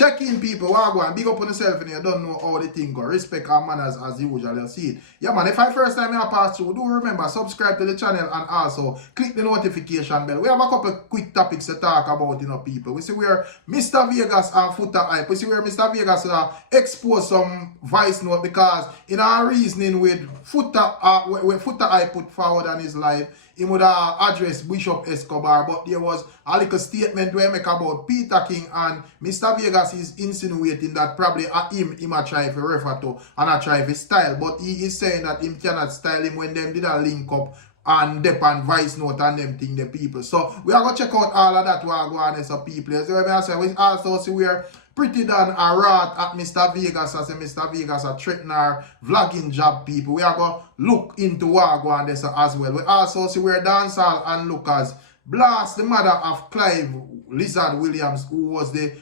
Check in, people. Go and big up on yourself and you don't know how the thing go. Respect our manners as usual. You see it. Yeah, man. If I first time you pass through, do remember subscribe to the channel and also click the notification bell. We have a couple quick topics to talk about, people. We see where Mr. Vegas and Foota hype. We see where Mr. Vegas expose some VoiceNote because in our reasoning with Foota, when Foota hype put forward on his life, he would address Bishop Escobar, but there was a little statement where make about Peter King, and Mr. Vegas is insinuating that probably him a try to refer to and a try to style, but he is saying that him cannot style him when them did a link up and dep and VoiceNote and them thing the people. So we are going to check out all of that while going so people. So we also see where Pretti done a rat at Mr. Vegas as Mr. Vegas a threaten our vlogging job people. We are going to look into what go on this as well. We also see where Dancehall and Lucas blast the mother of Clive Lizard Williams, who was the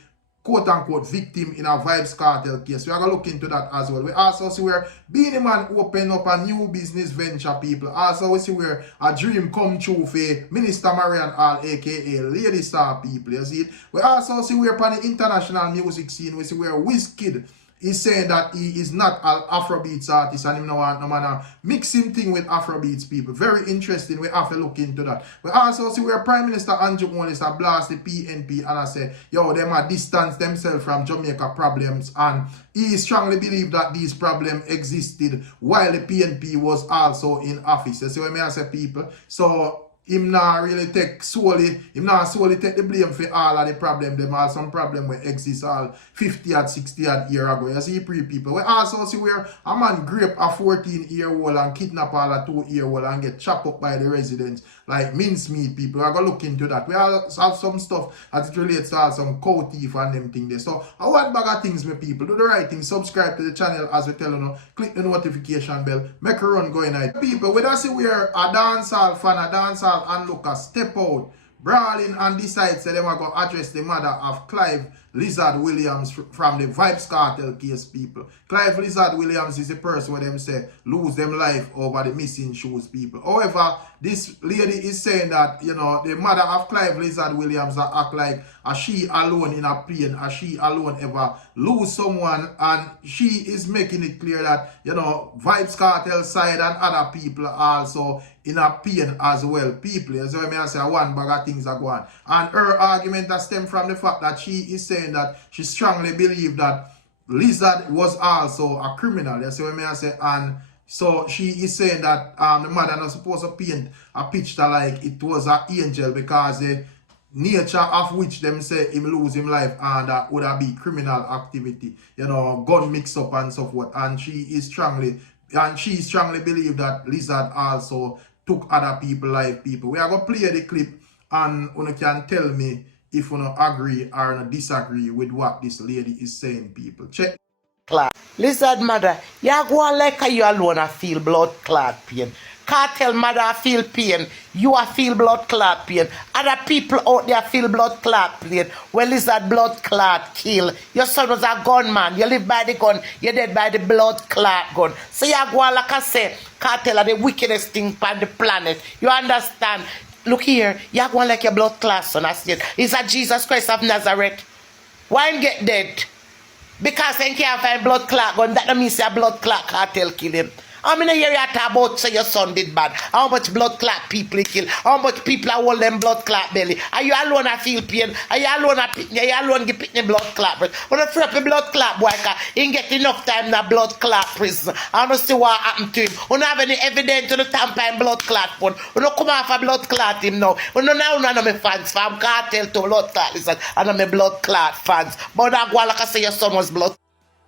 quote-unquote victim in a Vibes Cartel case. We are going to look into that as well. We also see where Beanie Man opened up a new business venture, people. Also, we see where a dream come true for Minister Marian Hall, a.k.a. Lady Star, people. You see it? We also see where on the international music scene, we see where Wizkid is saying that he is not an Afrobeats artist and him no want no man mix him thing with Afrobeats people. Very interesting. We have to look into that. We also see where Prime Minister Andrew Holness blast the PNP and I say, yo, them are distance themselves from Jamaica problems, and he strongly believe that these problems existed while the PNP was also in office. You see what I say, people? So him not really take solely take the blame for all of the problem. Them all some problem where exist all 50 or 60 year ago. You see people. We also see where a man grape a 14-year-old and kidnap all a 2-year-old and get chopped up by the residents like mincemeat people. We're gonna look into that. We also have some stuff that it relates to some cow thief and them thing there. So I want bag of things, my people. Do the right thing. Subscribe to the channel as we tell you. Click the notification bell. Make a run going out. People, we don't see where a dancehall fan, a dancehall and Lucas step out, brawling and decide so they are going to address the mother of Clive Lizard Williams from the Vibes Cartel case, people. Clive Lizard Williams is the person where them say lose them life over the missing shoes, people. However, this lady is saying that, the mother of Clive Lizard Williams act like she alone in a pain, she alone ever lose someone, and she is making it clear that, Vibes Cartel side and other people are also in a pain as well, people. So I say one bag of things are going. And her argument that stem from the fact that she is saying that she strongly believes that Lizard was also a criminal. You see what I say? And so she is saying that the mother not supposed to paint a picture like it was an angel because the nature of which them say him lose him life and that would be criminal activity, gun mix up and so forth. And she strongly believe that Lizard also took other people's life, people. We are going to play the clip and you can tell me if you agree or disagree with what this lady is saying, people. Check. Lizard mother, you go on like you alone I feel blood clot pain. Cartel mother I feel pain. You I feel blood clot pain. Other people out there feel blood clot pain. Well, Lizard blood clot kill. Your son was a gunman. You live by the gun. You dead by the blood clot gun. So you go on like I say, cartel are the wickedest thing on the planet. You understand? Look here, you go on like your blood clot son. I said, it's a Jesus Christ of Nazareth. Why him get dead? Because they can't find blood clot gun, that don't mean say a blood clot cartel kill him. How many hear you talk about say your son did bad? How much blood clot people he kill? How much people are hold them blood clot belly? Are you alone I feel pain? Are you alone I pick? Are you alone get pick blood clot? When I free up a blood clot boy, he get enough time in a blood clot prison. I don't see what happened to him. We don't have any evidence to the tamper in blood clot fund. We don't come off a blood clot him now. We don't know none of my fans from cartel to blood clot listen, and I'm a blood clot fans. But I go like I say your son was blood.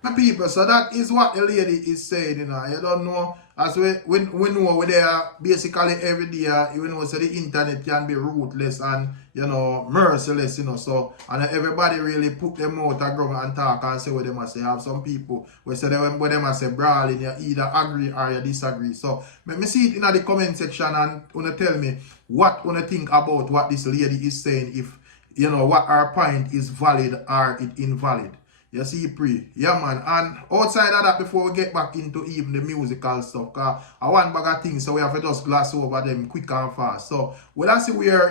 My people, so that is what the lady is saying, You don't know, as we know we there basically every day, so the internet can be ruthless and, merciless, so, and everybody really put them out and go and talk and say what they must say. Have some people who say when they must say brawling, you either agree or you disagree. So, let me see it in the comment section and tell me what you think about what this lady is saying, if, what her point is valid or it invalid. You see, yeah, man. And outside of that, before we get back into even the musical stuff, because I want bag of things, so we have to just gloss over them quick and fast. So, when I see where,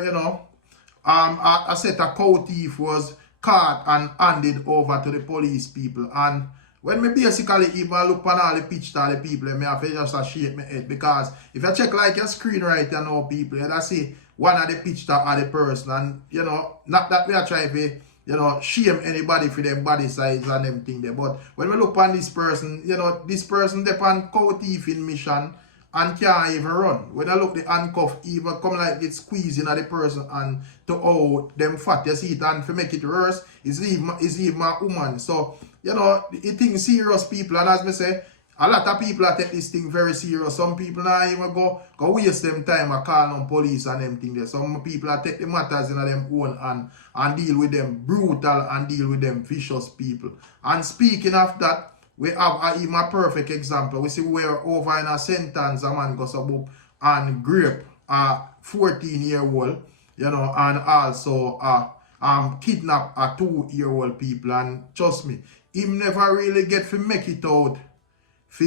I said a cow thief was caught and handed over to the police people. And when me basically even look on all the picture of the people, me have to just shake my head, because if you check like your screen right now, people, you see one of the picture of the person, and you know, not that we are trying to, you know, shame anybody for them body size and them thing there. But when we look on this person, you know, this person depend cow thieving mission and can't even run. When I look the handcuff even come like it squeezing at the person and to how them fat, you see it, and to make it worse, is even a woman. So, you know, it thing serious, people, and as me say, a lot of people take this thing very serious. Some people now even go waste them time and call on police and them thing there. Some people take the matters in them own and deal with them brutal and deal with them vicious people. And speaking of that, we have even a perfect example. We see where over in a sentence a man goes up and grape a 14-year-old, you know, and also kidnap a 2-year-old people. And trust me, him never really get to make it out for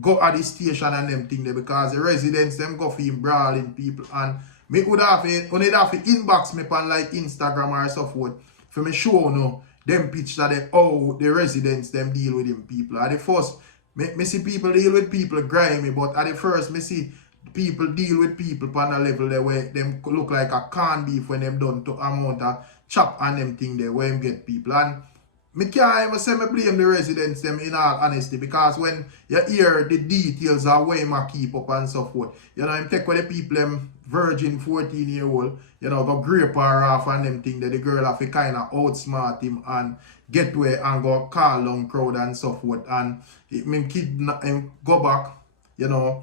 go at the station and them thing there, because the residents them go for him brawling people, and me would have to inbox me on like Instagram or so forth for me show no them picture that how the residents them deal with them people. At the first me see people deal with people grimy, but at the first me see people deal with people on a level there where them look like a corned beef when them done to amount of chop and them thing there where them get people. And me can't even say me blame the residents them in all honesty, because when you hear the details of where him keep up and so forth, you know, him take with the people them virgin 14-year-old, you know, go grape her off and them thing that the girl have to kind of outsmart him and get away and go call down crowd and so forth, and him kidnap him, go back, you know,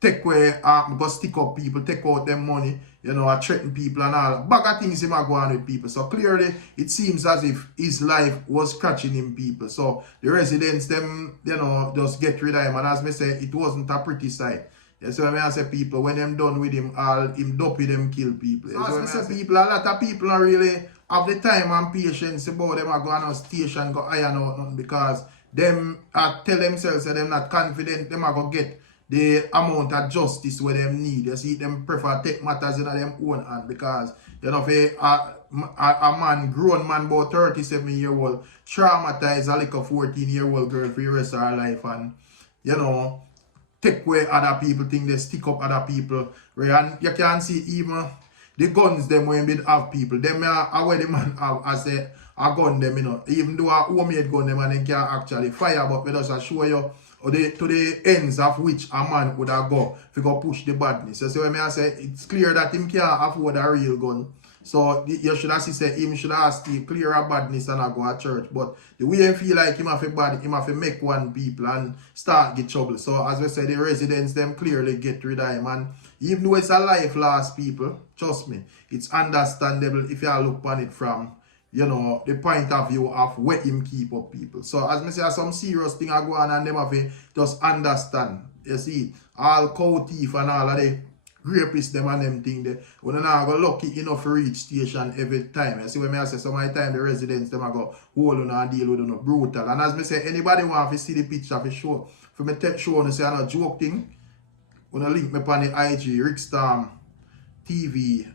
take away, go stick up people, take out them money, you know, threaten people and all. Bag of things him are going with people. So clearly, it seems as if his life was scratching him people. So the residents, them, you know, just get rid of him. And as me say, it wasn't a pretty sight. Yeah, so when I say people, when them done with him, all him dopey them kill people. So as I say people, a lot of people are really have the time and patience about them are going on station, go iron out nothing, because them tell themselves that them not confident, them are going to get the amount of justice where them need. You see, them prefer take matters in them own hand, because, you know, if a man, grown man, about 37-year-old, traumatize a little 14-year-old girl for the rest of her life, and, you know, take away other people, think they stick up other people, right? And you can see even the guns them when they have people, them are where the man have as a gun them, you know, even though a homemade gun them and they can actually fire, but we just show you or to the ends of which a man would have go if he go push the badness. So when I say it's clear that him can't afford a real gun. So you should have say him should have stay clear of badness and I go to church. But the way I feel like him have a bad, him have to make one people and start get trouble. So as we say, the residents them clearly get rid of him. And even though it's a life lost, people, trust me, it's understandable if you look on it from, you know, the point of view of where him keep up people. So as me say, some serious thing are going on and them have to just understand. You see, all cow thief and all of the rapists them and them thing there. When they not go lucky enough to reach station every time. You see when I say some of the time the residents them are go hold on and deal with them brutal. And as me say, anybody want to see the picture for sure. For me show and say I'm not joke thing. When I link me on the IG, Rick Storm TV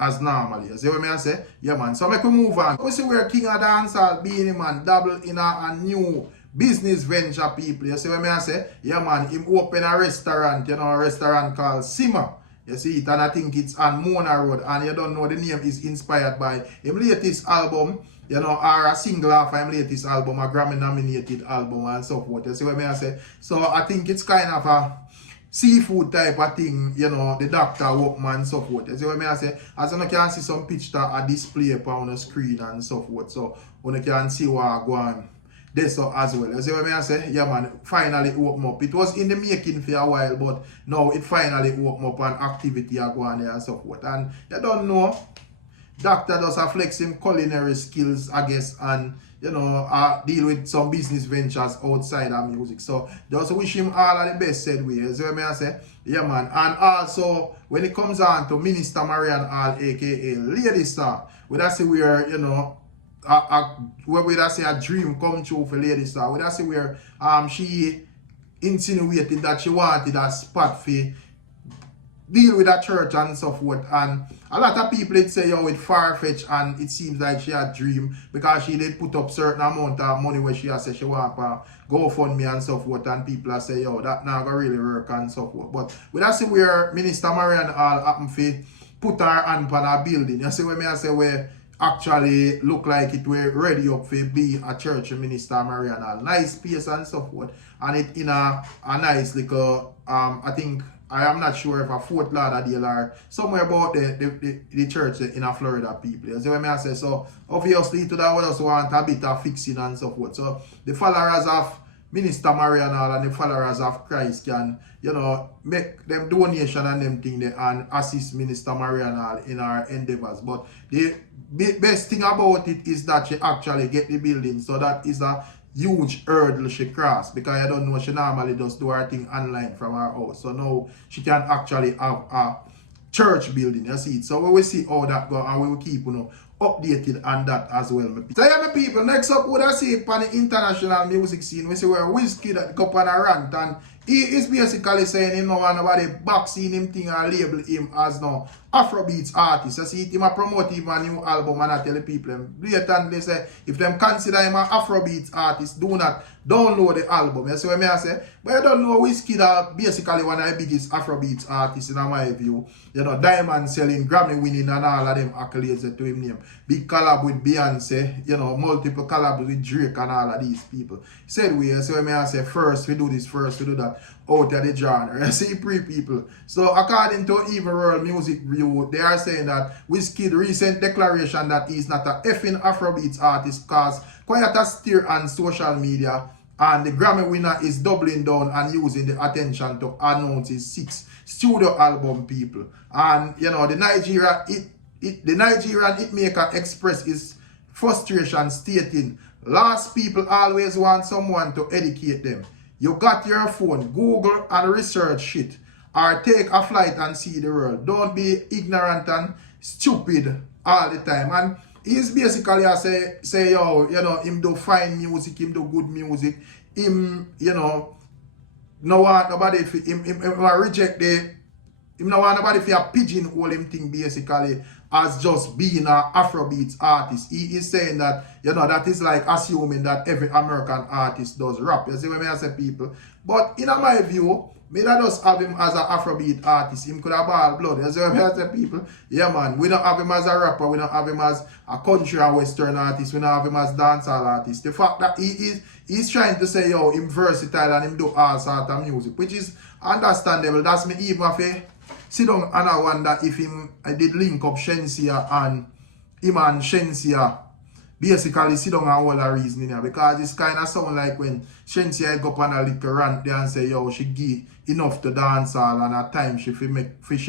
as normally. You see what I say? Yeah man. So make we move on. We see where King of Dancehall Beenie Man double in a new business venture, people. You see what I say? Yeah man, him open a restaurant, you know, a restaurant called Simmer. You see it, and I think it's on Mona Road, and you don't know the name is inspired by him latest album, you know, or a single off him latest album, a Grammy nominated album and so forth. You see what I say? So I think it's kind of a seafood type of thing, you know, the doctor workman and so forth. You see what I say? As you can see some picture a display upon the screen and so forth. So you can see what go on. This as well. You see what I say? Yeah man, finally open up. It was in the making for a while, but now it finally open up and activity are going there and so forth. And you don't know, doctor does a flex him culinary skills, I guess, and you know, deal with some business ventures outside of music. So just wish him all of the best said way. You see what I say? Yeah man. And also when it comes on to Minister Marian Hall, aka Lady Star, we that say where, you know, where we say a dream come true for Lady Star. We that say where she insinuated that she wanted a spot for deal with a church and so forth. And a lot of people it say, yo, it's far-fetched, and it seems like she had dream because she did put up certain amount of money where she has said she want to go fund me and so forth, and people are say, yo, that not gonna really work and so forth. But we don't see where Minister Marian Hall happen to put her hand on a building. You see what I say, where actually look like it were ready up for be a church Minister Marian Hall. Nice space and so forth. And it in a nice little, I think, I am not sure if a Fort Lauderdale or somewhere about the church in a Florida people. You see what I say? So obviously to that we just want a bit of fixing and so forth. So the followers of Minister Marian Hall and the followers of Christ can, you know, make them donation and them thing there and assist Minister Marian Hall in our endeavors. But the best thing about it is that she actually get the building. So that is a huge hurdle she crossed, because I don't know, she normally does do her thing online from her house. So now she can actually have a church building, you see it. So we will see how that go, and we will keep, you know, updated on that as well. So yeah, my people, next up we will see on the international music scene, we see where Wizkid go on a rant, and he is basically saying him no want nobody boxing him thing and label him as no Afrobeats artist. You see it, him a promote him a new album, and I tell the people blatantly say if them consider him an Afrobeats artist, do not download the album. You see what I say? But you don't know, Wizkid are basically one of the biggest Afrobeats artists in my view. You know, diamond selling, Grammy winning and all of them accolades to him name. Big collab with Beyonce, you know, multiple collabs with Drake and all of these people. Said we, you see what I say, first we do this, first we do that, out of the genre. You see, people. So according to Even World Music Review, they are saying that Wizkid recent declaration that he's not a effing Afrobeats artist caused quite a stir on social media, and the Grammy winner is doubling down and using the attention to announce his 6th studio album, people. And you know, the Nigerian hitmaker expressed his frustration, stating, "Lost people always want someone to educate them. You got your phone, Google and research shit, or take a flight and see the world. Don't be ignorant and stupid all the time." And he's basically say yo, you know, him do fine music, him do good music, him, you know, no want nobody if him reject the, him no want nobody if a pigeonhole him thing basically as just being an Afrobeats artist. He is saying that, you know, that is like assuming that every American artist does rap. You see what I say, people? But in my view, me not just have him as an Afrobeat artist. Him could have ball blood. You see what I say, people? Yeah, man. We don't have him as a rapper. We don't have him as a country and western artist. We don't have him as dancehall artist. The fact that he's trying to say, yo, him versatile and him do all sorts of music, which is understandable. That's me even if I sit down and I wonder if I did link up Shensia and him and Shensia basically sit down and all the reason in here, because it's kind of sound like when Shensia go up on a little rant there and say, yo, she give enough to dance all, and at times she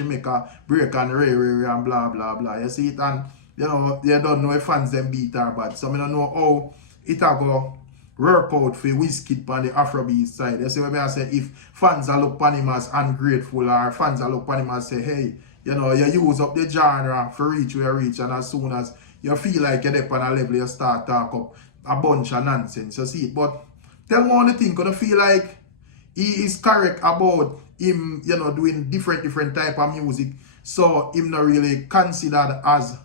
make a break and ray and blah blah blah. You see it, and you know, you don't know if fans them beat her bad. So I don't know how it go work out for Wizkid on the Afrobeat side. You see what I say? If fans are look upon him as ungrateful, or fans are look upon him as say, hey, you know, you use up the genre for reach where you reach, and as soon as you feel like you're up on a level, you start talk up a bunch of nonsense. You see it? But tell me one thing, gonna feel like he is correct about him, you know, doing different type of music, so him not really considered as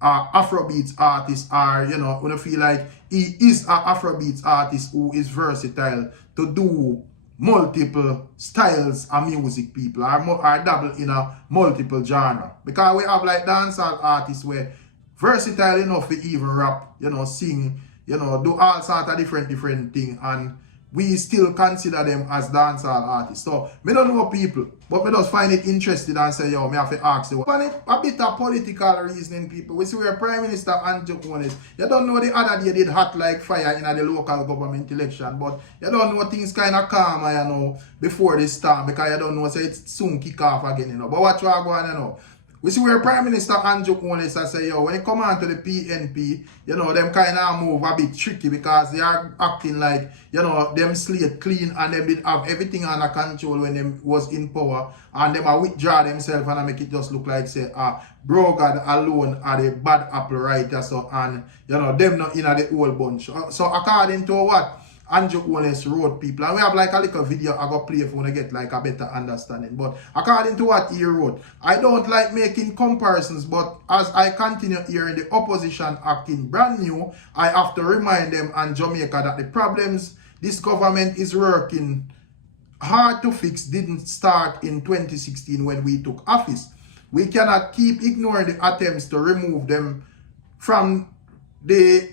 Afrobeats artist, or you know, when I feel like he is an Afrobeats artist who is versatile to do multiple styles of music, people, or double in a multiple genre, because we have like dancehall artists where versatile enough to even rap, you know, sing, you know, do all sorts of different things, and we still consider them as dancehall artists. So, me don't know people, but me just find it interesting and say, yo, me have to ask you. But a bit of political reasoning, people. We see where Prime Minister Andrew is. You don't know the other day did hot like fire in the local government election, but you don't know things kind of calm, you know, before this time, because you don't know, say it's soon kick off again, you know. But what you are going, you know. We see where Prime Minister Andrew Jones say, yo, when it come on to the PNP, you know, them kind of move a bit tricky, because they are acting like, you know, them slate clean and them did have everything under control when them was in power, and them withdraw themselves and make it just look like, say, bro God alone are the bad apple writer, so, and, you know, them not in the whole bunch. So according to what? Andrew Wallace wrote people. And we have like a little video I go play if you want to get like a better understanding. But according to what he wrote, I don't like making comparisons, but as I continue hearing the opposition acting brand new, I have to remind them and Jamaica that the problems this government is working hard to fix didn't start in 2016 when we took office. We cannot keep ignoring the attempts to remove them from the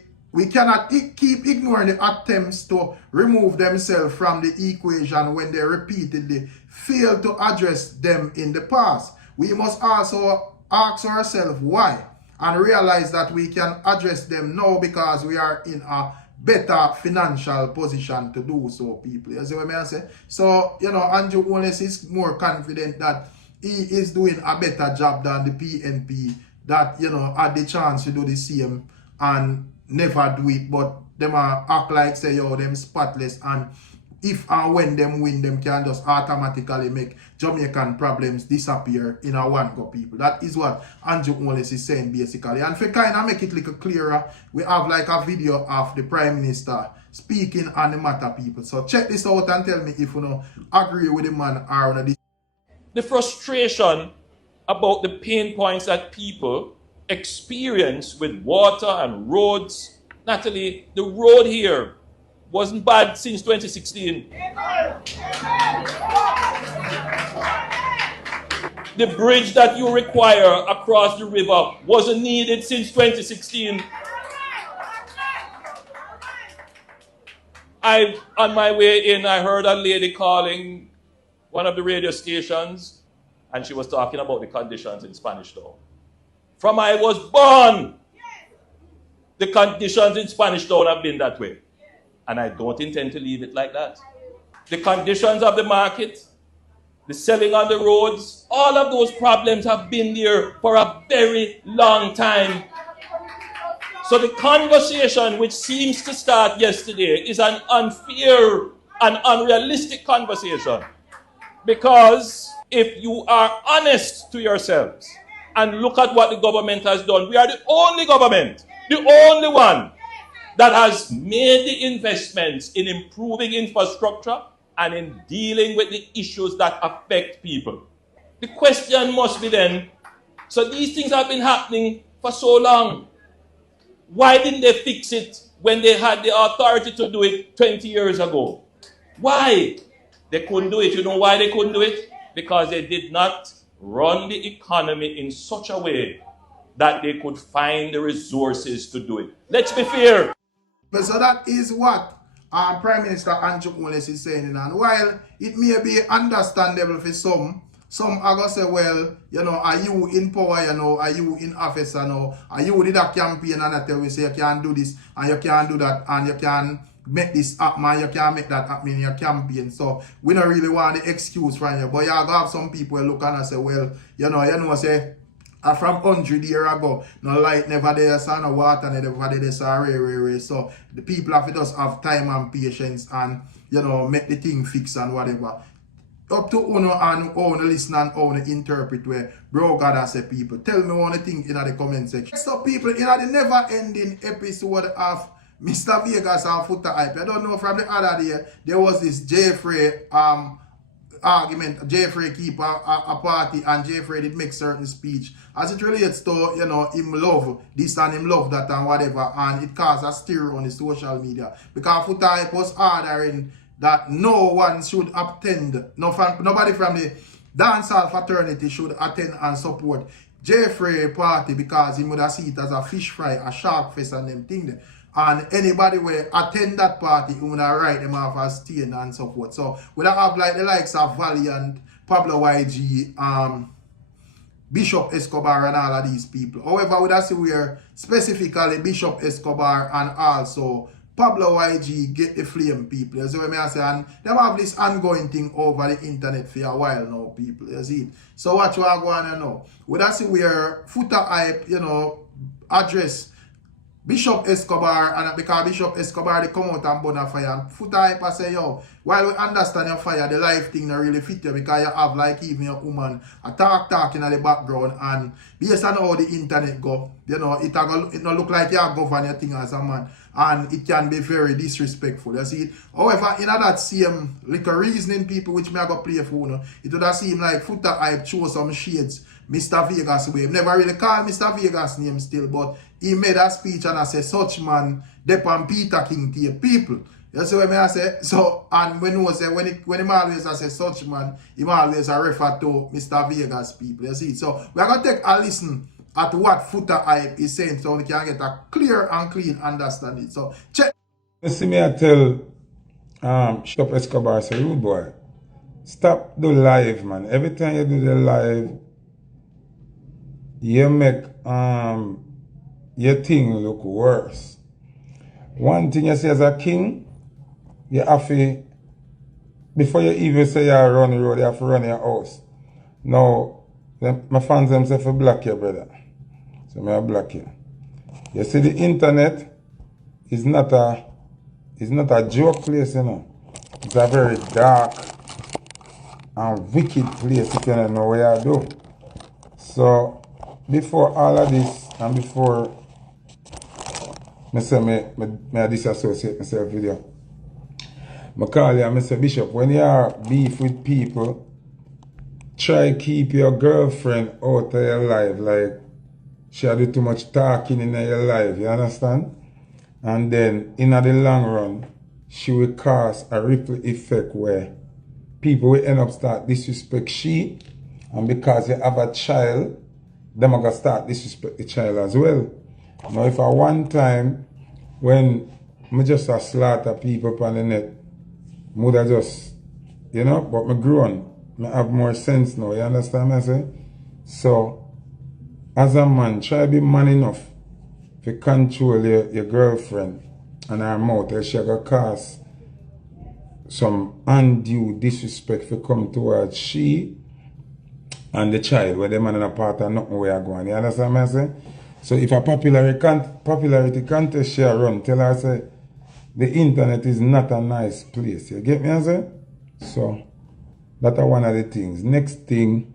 keep ignoring the attempts to remove themselves from the equation when they repeatedly fail to address them in the past. We must also ask ourselves why and realize that we can address them now because we are in a better financial position to do so, people. You see what I say? So, you know, Andrew Wallace is more confident that he is doing a better job than the PNP that, you know, had the chance to do the same and never do it, but them act like say, yo, them spotless, and if and when them win, them can just automatically make Jamaican problems disappear in a one go, people. That is what Andrew Wallace is saying basically. And for kind of make it a little clearer, we have like a video of the Prime Minister speaking on the matter, people. So check this out and tell me if you know agree with the man or not. The frustration about the pain points that people experience with water and roads. Natalie, the road here wasn't bad since 2016. The bridge that you require across the river wasn't needed since 2016. On my way in, I heard a lady calling one of the radio stations, and she was talking about the conditions in Spanish Town. From I was born, the conditions in Spanish Town have been that way. And I don't intend to leave it like that. The conditions of the market, the selling on the roads, all of those problems have been there for a very long time. So the conversation which seems to start yesterday is an unfair and unrealistic conversation. Because if you are honest to yourselves and look at what the government has done, we are the only government, the only one that has made the investments in improving infrastructure and in dealing with the issues that affect people. The question must be then, so these things have been happening for so long. Why didn't they fix it when they had the authority to do it 20 years ago? Why? They couldn't do it. You know why they couldn't do it? Because they did not run the economy in such a way that they could find the resources to do it. Let's be fair. So that is what Prime Minister Andrew Wallace is saying. And while it may be understandable for some are going to say, well, you know, are you in power, you know, are you in office, you know, are you did a campaign and I tell you say you can't do this and you can't do that and you can make this happen and you can't make that happen in your campaign. So we don't really want the excuse from you. But you have to have some people look and say, well, you know, say, from 100 years ago, no light never there, so no water never there, so rare. So the people have to just have time and patience and, you know, make the thing fix and whatever. Up to Uno and own listen and own interpret where bro God I say people. Tell me one thing in the comment section. Next up people, in the never ending episode of Mr. Vegas and Foota hype. I don't know, from the other day, there was this Jeffrey argument. Jeffrey keep a party and Jeffrey did make certain speech as it relates to, you know, him love this and him love that and whatever, and it caused a stir on the social media because Foota hype was ordering that no one should attend, nobody from the dancehall fraternity should attend and support Jeffrey party because he would have see it as a fish fry, a shark face and them thing there. And anybody will attend that party, you would write them off as stain and so forth. So we have like the likes of Valiant, Pablo YG, Bishop Escobar and all of these people. However, we see where specifically Bishop Escobar and also Pablo YG get the flame, people. You see what I say? And they have this ongoing thing over the internet for a while now, people. You see it? So what you are going to know? We see where Foota hype, you know, address Bishop Escobar, and because Bishop Escobar they come out and burn a fire, and Foota hype say, yo, while we understand your fire, the life thing not really fit you because you have like even your woman a talking in the background, and based on how the internet go, you know, it not look like you govern your thing as a man, and it can be very disrespectful, you see it. However, in that same little reasoning people which me I go play for, you know, it would have seemed like Foota hype show some shades Mr. Vegas way. Never really call Mr. Vegas name still, but he made a speech and I say such man dep on Peter King tape people. You see what I say? So, and when he say when him always I say such man, he always refer to Mr. Vegas people. You see? So we're gonna take a listen at what Foota hype is saying so we can get a clear and clean understanding. So check. You see me I tell Bishop Escobar say, rude boy, stop the live, man. Every time you do the live, you make your thing look worse. One thing you say as a king, you have to, before you even say you run the road, you have to run your house. Now, my fans themselves will block you, brother. So I block you. You see, the internet is not a joke place, you know. It's a very dark and wicked place if you don't know what you do. So before all of this and before I say I disassociate myself with you, I call you and I say, Bishop, when you are beef with people, try keep your girlfriend out of your life. Like, she do too much talking in your life, you understand? And then in the long run, she will cause a ripple effect where people will end up start disrespect she, and because you have a child, them are going to start disrespect the child as well. Now if at one time, when I just slaughter people on the net, I would have just, you know, but I grown. I have more sense now, you understand what I say? So, as a man, try to be man enough to control your girlfriend and her mouth, else she going to cause some undue disrespect to come towards she and the child, where the man in a part of nothing where you going. You understand what I say? So if a popularity contest she run, tell her say the internet is not a nice place. You get me I say? So that's one of the things. Next thing,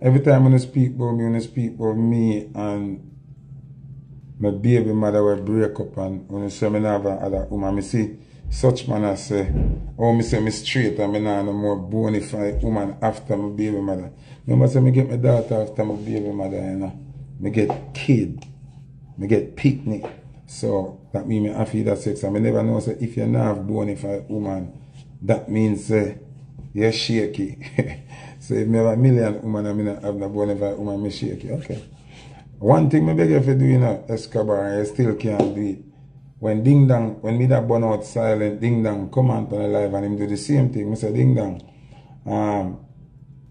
every time when you speak about me and my baby mother will break up, and when you say me have another woman, I see such man I say, oh, me say me straight and me not no more bona fide woman after my baby mother. Remember say me get my daughter after my baby mother, you know. Me get kid, me get picnic. So that means me have to that sex. And me never know say if you not have bona fide woman, that means you're shaky. So if me have a million woman and me not have no bona fide woman, me shaky. Okay. One thing me beg you for doing Escobar, and you still can't do it. When Ding Dong, when me that burn out silent, Ding Dong come on to the live and him do the same thing. Me say, Ding Dong,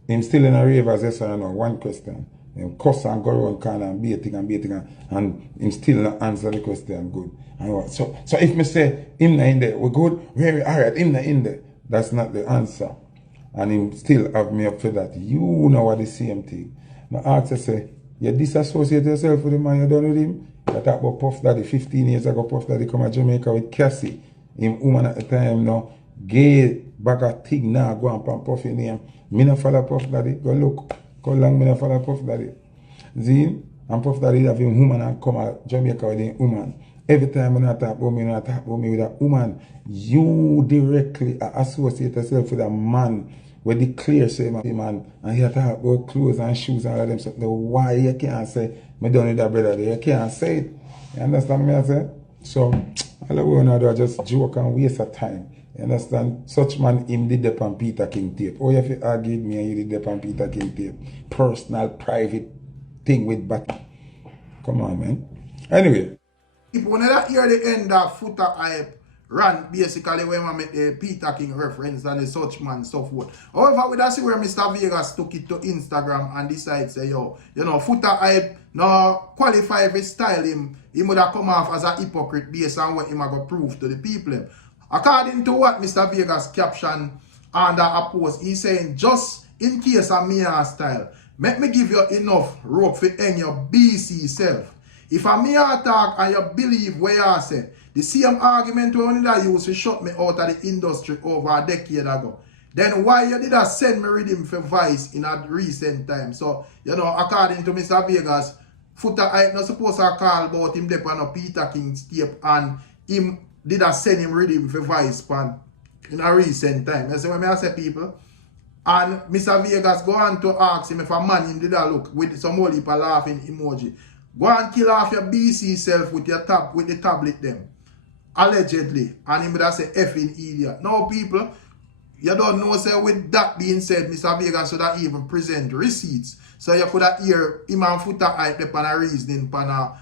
him still in a rave as yes or no. One question. Him cuss and go around corner and beating and him still not answer the question good. And so if me say, him not in there, we good, very alright, him not in there. That's not the answer. And him still have me up for that. You know what the same thing. Now ask you say, you disassociate yourself with the man you done with him? I talk about Puff Daddy 15 years ago. Puff Daddy come to Jamaica with Cassie. Him woman at the time now, gay bag of thing now go and pan Puffy name. Me no follow Puff Daddy. Go look. How long me no follow Puff Daddy? See? And Puff Daddy have him woman and come to Jamaica with him woman. Every time when I talk about me with a woman, you directly associate yourself with a man where they clear say man and he talk about clothes and shoes and all of them. So why you can't say me done with that brother there? You can't say it. You understand me I say? So all I want to do is just joke and waste of time. You understand? Such man him did the on Peter King tape. Oh, you have to argue with me and you did the on Peter King tape. Personal, private thing with back. Come on, man. Anyway. People when I hear the end of Foota hype rant, basically when I make the Peter King reference and the such man stuff forth. However, we don't see where Mr. Vegas took it to Instagram and decided say, yo, you know, Foota hype no qualify for style him. He would have come off as a hypocrite based on what he might go prove to the people. According to what Mr. Vegas caption under a post, he's saying, just in case of me style, make me give you enough rope for end your BC self. If I'm me attack and you believe what you say, the same argument we only use to shut me out of the industry over a decade ago, then why you did send me rhythm for Vice in a recent time? So, you know, according to Mr. Vegas, Foota I not supposed to call about him there on a Peter King's tape, and him did send him rhythm for Vice pan in a recent time. You see what I say, people? And Mr. Vegas go on to ask him if a man in did look with some whole heap of laughing emoji. Go and kill off your BC self with your with the tablet them. Allegedly. And him would have say effing idiot. Now people, you don't know, say with that being said, Mr. Vegas should have even present receipts. So you could have hear him and Foota hype upon a reasoning upon a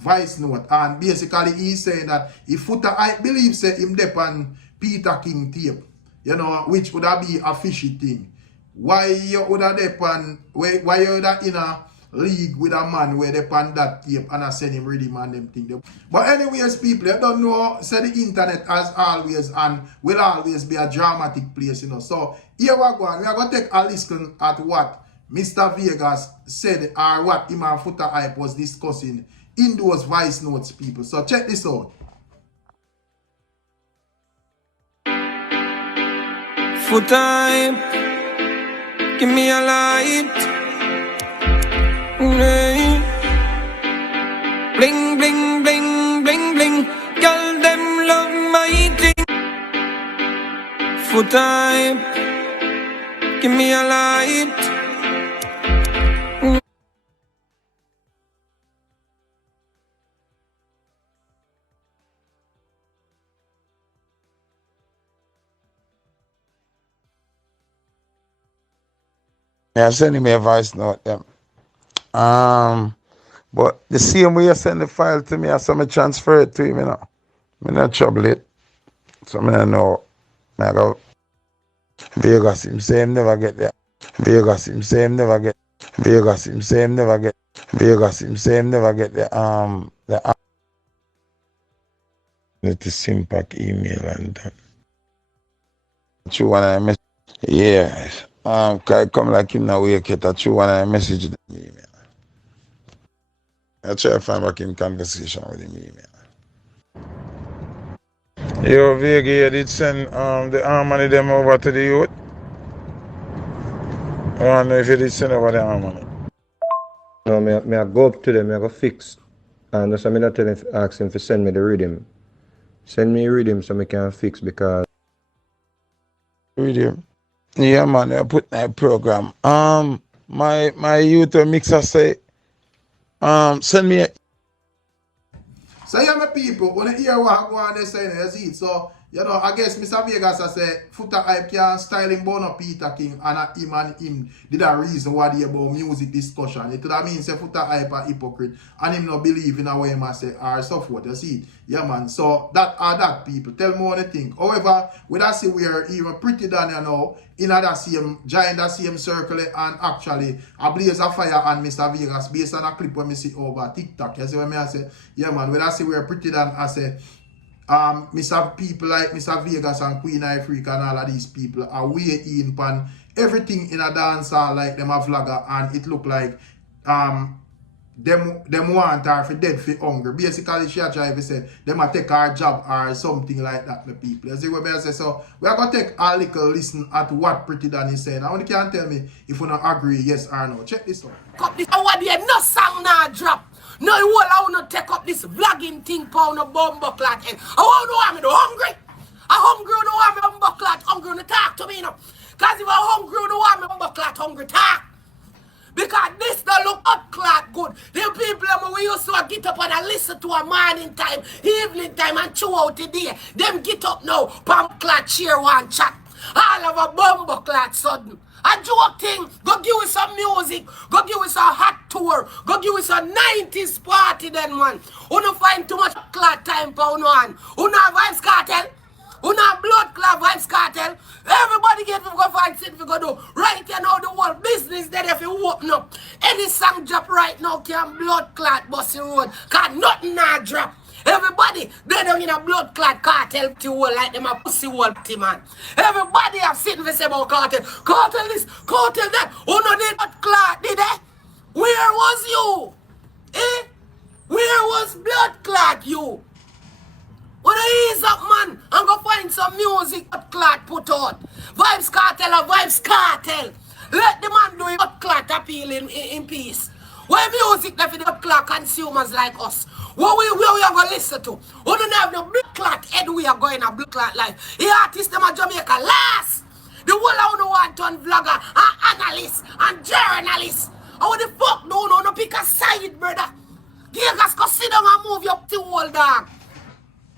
VoiceNote. And basically he's saying that if Foota hype believes say him depend Peter King tape, you know, which would have be a fishy thing. Why you would have depend, why you would have in a league with a man where they pan that tape and I send him ready man them thing. But anyways, people, you don't know, say the internet as always and will always be a dramatic place, you know. So here we go on. We are going to take a listen at what Mr. Vegas said or what him and Foota hype was discussing in those voice notes, people. So check this out. Foota hype, give me a light. Bling, bling, bling, bling, bling. Girl, them love my thing. Foota hype, give me a light. Yeah, send me a voice note, yeah. But the same way you send the file to me, I saw me transfer it to him, you know. I'm not trouble it. So I don't know. I go Vegas, him say him never get there. Vegas, him say him never get. Vegas, him say him never get. Vegas, him say him never get the Simpac email and that. True one I message. Yes. Can I come like him now wake it a true one I message the email. I try to find back in conversation with him email. Yo, Vega, you did send the harmony them over to the youth? I don't know if you did send over the harmony. No, me I go up to them, I go fix. And that's why I tell him, ask him to send me the rhythm. Send me rhythm so I can fix because Rhythm. Yeah man, I put my program. My youth mixer say send me a So yeah, my people, when you hear what go on they saying, you see it. So, you know, I guess Mr. Vegas I say Foota hype can styling Bono Peter King and him did a reason why they about music discussion. It would have mean say Foota hype a hypocrite and him not believe in a way I say or so forth. You see it? Yeah man. So that people. Tell me what they think. However, we that see we are even Pretti than you know in that same giant that same circle and actually a blaze of fire and Mr. Vegas based on a clip when me see over TikTok. You see what I say? Yeah man, we that see we are Pretti than I say Mr. people like Mr. Vegas and Queen Africa and all of these people are way in pan everything in a dance hall like them a vlogger and it look like them want her for dead for hunger. Basically she try to say them a take her job or something like that, the people. You see what I say? So we are gonna take a little listen at what Pretti Dan is saying. Now you can tell me if you don't agree, yes or no. Check this out. Up this what there no song now drop. No you all I wanna take up this vlogging thing for no bumbo clat and I wanna know I'm hungry. I hungry no want me bumbo clat hungry to talk to me now. Cause if I hungry no want me bumbo clat hungry talk. Because this don't look up clock good. The people we used to get up and listen to a morning time, evening time and chew out the day. Them get up now, pump clock, cheer one chat. All of a bumbo clock sudden. A joke thing, go give us some music, go give us a hot tour, go give us a 90s party then man. You don't find too much clock time for one. You know Vibes Cartel? You know blood clot Vibes Cartel? Everybody get to go find shit we go do. Right here now the whole business that if you open up. Any song drop right now can blood clot Bossy Road. Cause nothing not drop. Everybody, they don't in a blood clot cartel to like them a pussy wall man. Everybody have sitting for say about cartel. Cartel this, cartel that. Who no did blood clot, did they? Where was you? Eh? Where was blood clot you? Wanna ease up, man, and go find some music blood clot put out. Vibes Cartel or Vibes Cartel. Let the man do it blood clot appeal in peace. Where music left for the blood clot consumers like us? Where we are going to listen to? We don't have no blood clot head we are going to blood clot life. The artists them at Jamaica last. The whole of the one-ton vlogger and analyst and journalist. And what the fuck no pick a side, brother. Give us go sit down and move your old dog.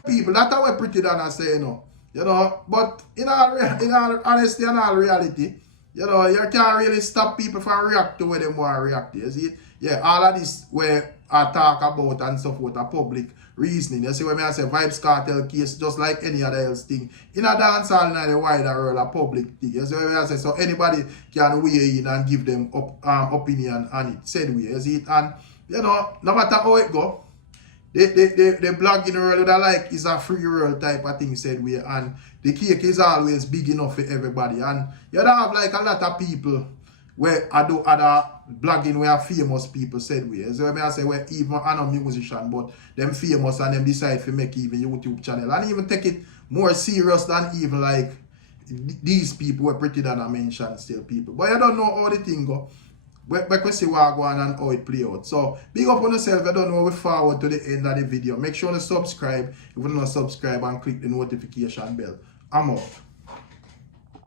People, that's how we're pretty than I say, you know, but in all honesty and all reality, you know, you can't really stop people from react to where they want to react to, you see? Yeah, all of this where I talk about and so forth, a public reasoning. You see when I say Vibes Cartel case, just like any other else thing, in a dance hall in the wider world, a public thing. You see when I say, so anybody can weigh in and give them opinion on it, said we, you see it? And, you know, no matter how it go, the blogging world that like is a free world type of thing, said we, and the cake is always big enough for everybody. And you don't have like a lot of people where I do other blogging where famous people, said we. So I say where even I'm not a musician, but them famous and them decide to make even YouTube channel and even take it more serious than even like these people were pretty than I mentioned still people. But I don't know how the thing go. But we see what go on and how it play out. So big up on yourself. I don't know we forward to the end of the video. Make sure to subscribe if you don't subscribe and click the notification bell. I'm out.